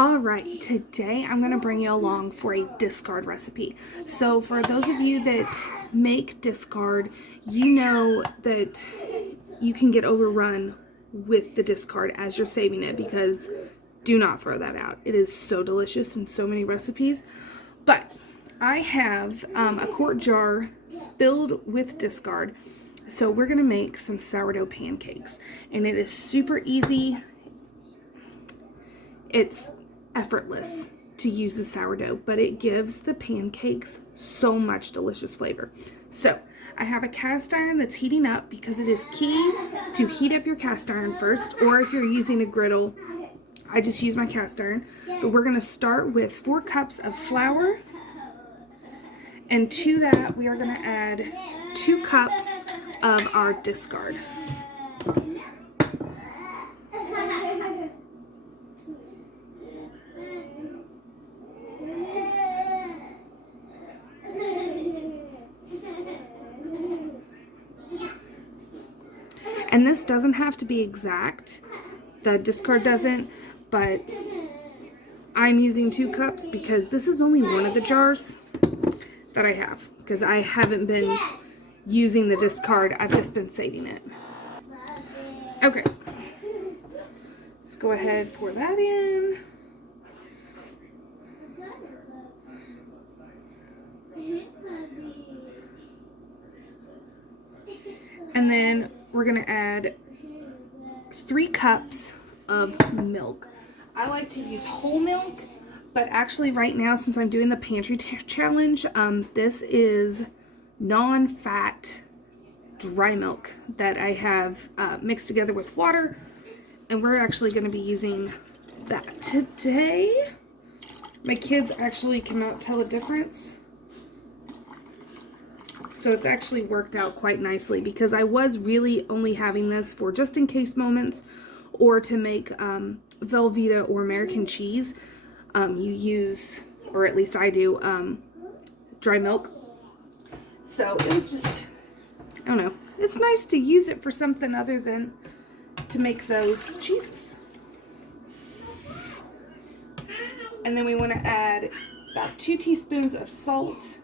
Alright, today I'm going to bring you along for a discard recipe. So for those of you that make discard, you know that you can get overrun with the discard as you're saving it, because do not throw that out. It is so delicious in so many recipes. But I have a quart jar filled with discard. So we're going to make some sourdough pancakes, and it is super easy. It's effortless to use the sourdough, but it gives the pancakes so much delicious flavor. So I have a cast iron that's heating up, because it is key to heat up your cast iron first, or if you're using a griddle, I just use my cast iron. But we're going to start with 4 cups of flour, and to that we are going to add 2 cups of our discard. And this doesn't have to be exact, the discard doesn't, but I'm using 2 cups because this is only one of the jars that I have, because I haven't been using the discard, I've just been saving it. Okay, let's go ahead, pour that in. And then we're going to add 3 cups of milk. I like to use whole milk, but actually right now, since I'm doing the pantry challenge, this is non-fat dry milk that I have mixed together with water, and we're actually going to be using that today. My kids actually cannot tell the difference, so it's actually worked out quite nicely, because I was really only having this for just in case moments, or to make Velveeta or American cheese. You use, or at least I do, dry milk. So it was just, I don't know, it's nice to use it for something other than to make those cheeses. And then we want to add about 2 teaspoons of salt.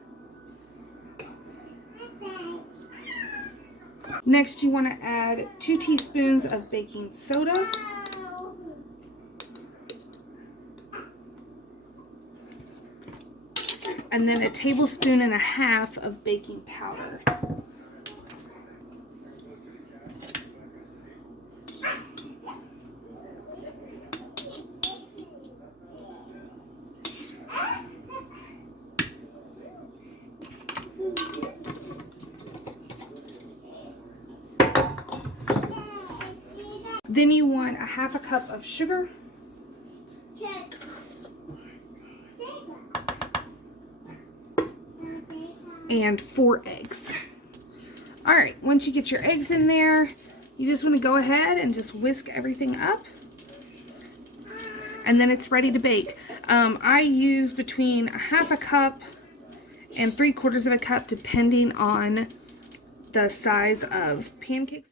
Next, you want to add 2 teaspoons of baking soda. And then 1.5 tablespoons of baking powder. Then you want 1/2 cup of sugar. And 4 eggs. Alright, once you get your eggs in there, you just want to go ahead and just whisk everything up. And then it's ready to bake. I use between 1/2 cup and 3/4 cup, depending on the size of pancakes.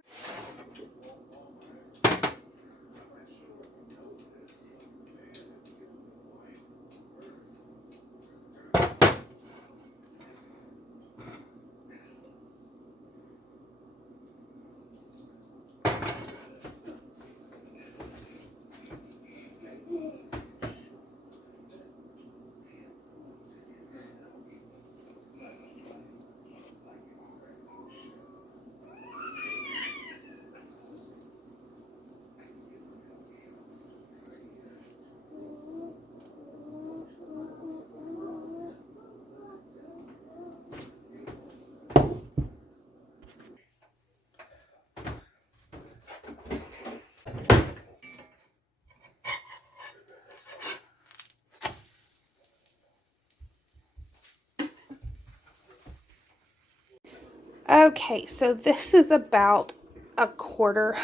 Okay, so this is about 1/4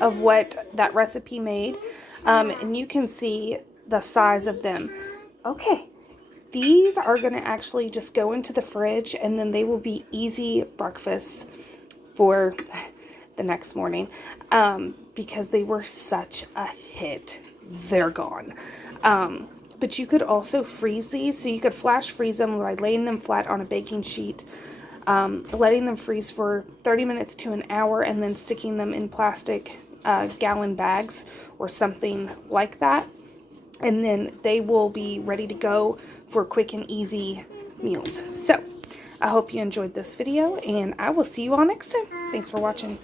of what that recipe made, and you can see the size of them. Okay, these are going to actually just go into the fridge, and then they will be easy breakfasts for the next morning, because they were such a hit. They're gone. But you could also freeze these. So you could flash freeze them by laying them flat on a baking sheet, letting them freeze for 30 minutes to an hour, and then sticking them in plastic gallon bags or something like that. And then they will be ready to go for quick and easy meals. So I hope you enjoyed this video, and I will see you all next time. Thanks for watching.